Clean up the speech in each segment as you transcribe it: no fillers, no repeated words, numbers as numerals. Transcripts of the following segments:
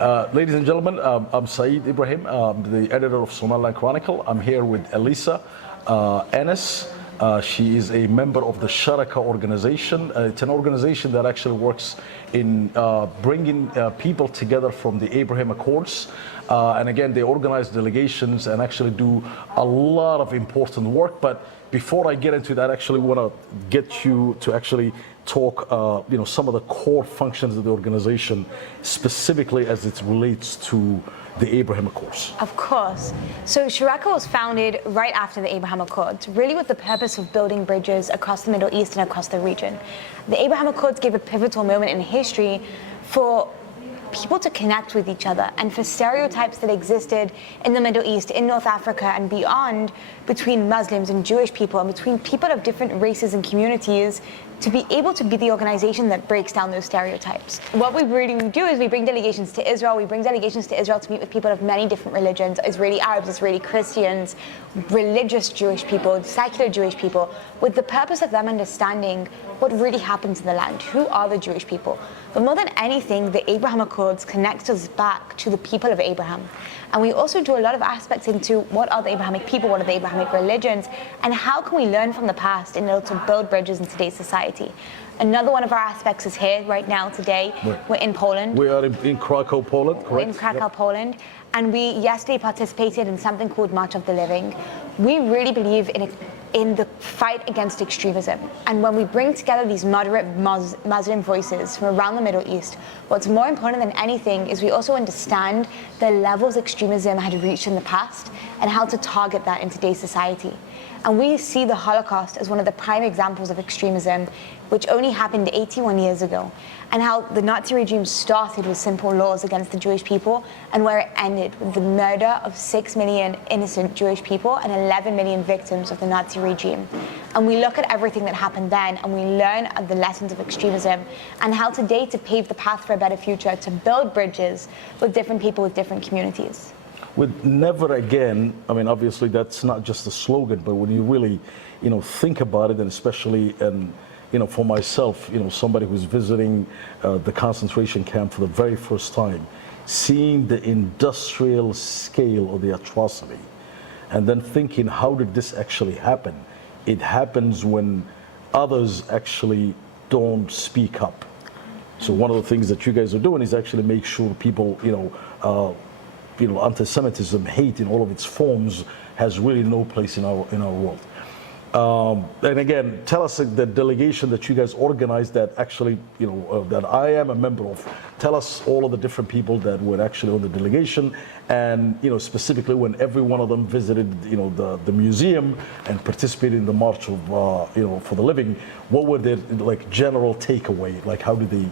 Ladies and gentlemen, I'm Saeed Ibrahim, the editor of Somaliland Chronicle. I'm here with Alyssa Annis. She is a member of the Sharaka organization. It's an organization that actually works in bringing people together from the Abraham Accords. And again, they organize delegations and actually do a lot of important work. But before I get into that, I actually want to get you to actually talk, some of the core functions of the organization, specifically as it relates to the Abraham Accords. Of course. So Sharaka was founded right after the Abraham Accords, really with the purpose of building bridges across the Middle East and across the region. The Abraham Accords gave a pivotal moment in history for people to connect with each other and for stereotypes that existed in the Middle East, in North Africa and beyond between Muslims and Jewish people and between people of different races and communities to be able to be the organization that breaks down those stereotypes. What we really do is we bring delegations to Israel. We bring delegations to Israel to meet with people of many different religions, Israeli Arabs, Israeli Christians, religious Jewish people, secular Jewish people, with the purpose of them understanding what really happens in the land. Who are the Jewish people? But more than anything, the Abraham Accords connect us back to the people of Abraham. And we also do a lot of aspects into what are the Abrahamic people, what are the Abrahamic religions, and how can we learn from the past in order to build bridges in today's society. Another one of our aspects is here right now today. We're in Poland. We are in Krakow, Poland, correct? We're in Krakow, Poland. And we yesterday participated in something called March of the Living. We really believe in the fight against extremism. And when we bring together these moderate Muslim voices from around the Middle East, what's more important than anything is we also understand the levels extremism had reached in the past and how to target that in today's society. And we see the Holocaust as one of the prime examples of extremism, which only happened 81 years ago, and how the Nazi regime started with simple laws against the Jewish people, and where it ended with the murder of 6 million innocent Jewish people and 11 million victims of the Nazi regime. And we look at everything that happened then, and we learn the lessons of extremism, and how today to pave the path for a better future, to build bridges with different people, with different communities. With never again, I mean, obviously that's not just a slogan, but when you really, think about it, and especially, for myself, somebody who's visiting the concentration camp for the very first time, seeing the industrial scale of the atrocity, and then thinking, how did this actually happen? It happens when others actually don't speak up. So one of the things that you guys are doing is actually make sure people, anti-Semitism, hate in all of its forms has really no place in our world. And again, tell us the delegation that you guys organized that actually, that I am a member of. Tell us all of the different people that were actually on the delegation, and specifically when every one of them visited, the museum and participated in the March of, for the Living. What were their general takeaway? How did they?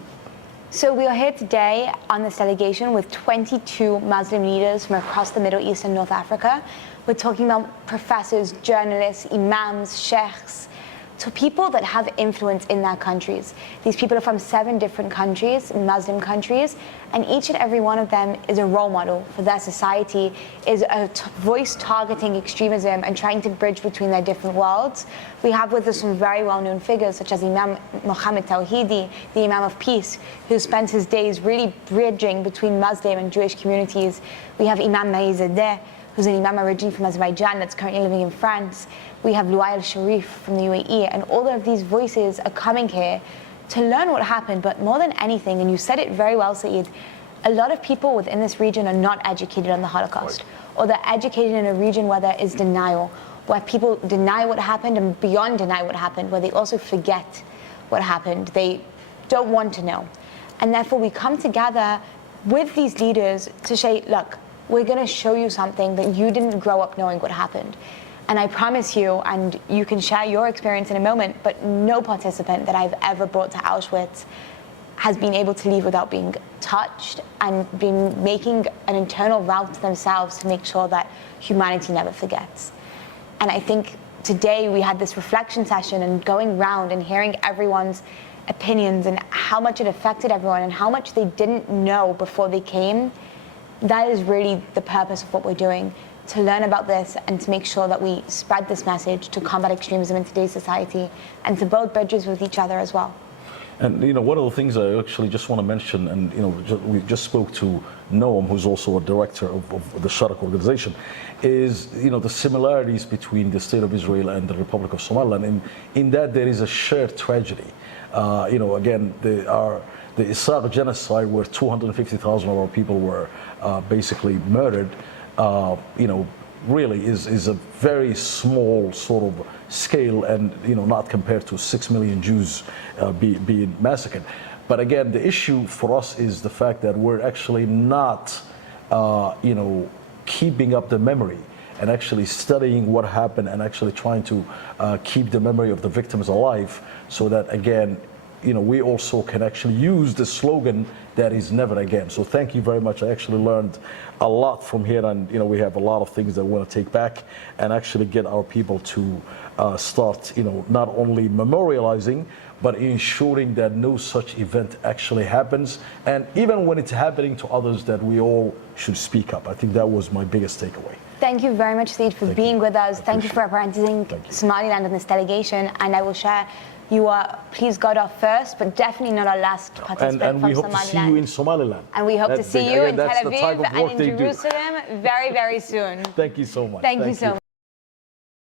So we are here today on this delegation with 22 Muslim leaders from across the Middle East and North Africa. We're talking about professors, journalists, imams, sheikhs, to people that have influence in their countries. These people are from 7 different countries, Muslim countries, and each and every one of them is a role model for their society, is a voice targeting extremism and trying to bridge between their different worlds. We have with us some very well-known figures such as Imam Mohammed Tawhidi, the Imam of Peace, who spends his days really bridging between Muslim and Jewish communities. We have Imam Mahizadeh, who's an Imam originally from Azerbaijan that's currently living in France. We have Luay al-Sharif from the UAE, and all of these voices are coming here to learn what happened. But more than anything, and you said it very well, Saeed, a lot of people within this region are not educated on the Holocaust, or they're educated in a region where there is denial, where people deny what happened and beyond deny what happened, where they also forget what happened. They don't want to know. And therefore we come together with these leaders to say, look, we're going to show you something that you didn't grow up knowing what happened. And I promise you, and you can share your experience in a moment, but no participant that I've ever brought to Auschwitz has been able to leave without being touched and been making an internal vow to themselves to make sure that humanity never forgets. And I think today we had this reflection session and going round and hearing everyone's opinions and how much it affected everyone and how much they didn't know before they came. That is really the purpose of what we're doing, to learn about this and to make sure that we spread this message to combat extremism in today's society and to build bridges with each other as well. And one of the things I actually just want to mention, and we just spoke to Noam, who's also a director of the Sharaka organization, is the similarities between the state of Israel and the Republic of Somaliland. In that there is a shared tragedy. Again, the Isaaq Genocide, where 250,000 of our people were basically murdered, really is a very small sort of scale, and not compared to 6 million Jews being massacred. But again, the issue for us is the fact that we're actually not keeping up the memory and actually studying what happened and actually trying to keep the memory of the victims alive, so that again we also can actually use the slogan that is never again. So thank you very much. I actually learned a lot from here, and we have a lot of things that we want to take back and actually get our people to start not only memorializing but ensuring that no such event actually happens, and even when it's happening to others, that we all should speak up. I think that was my biggest takeaway. Thank you very much, Saeed, for being with us. Thank you for representing Somaliland in this delegation, and I will share you are, please God, our first, but definitely not our last participant and we from hope Somaliland. to see you in Somaliland. And we hope to see you in Tel Again, Aviv and in Jerusalem very, very soon. Thank you so much. Thank you so much.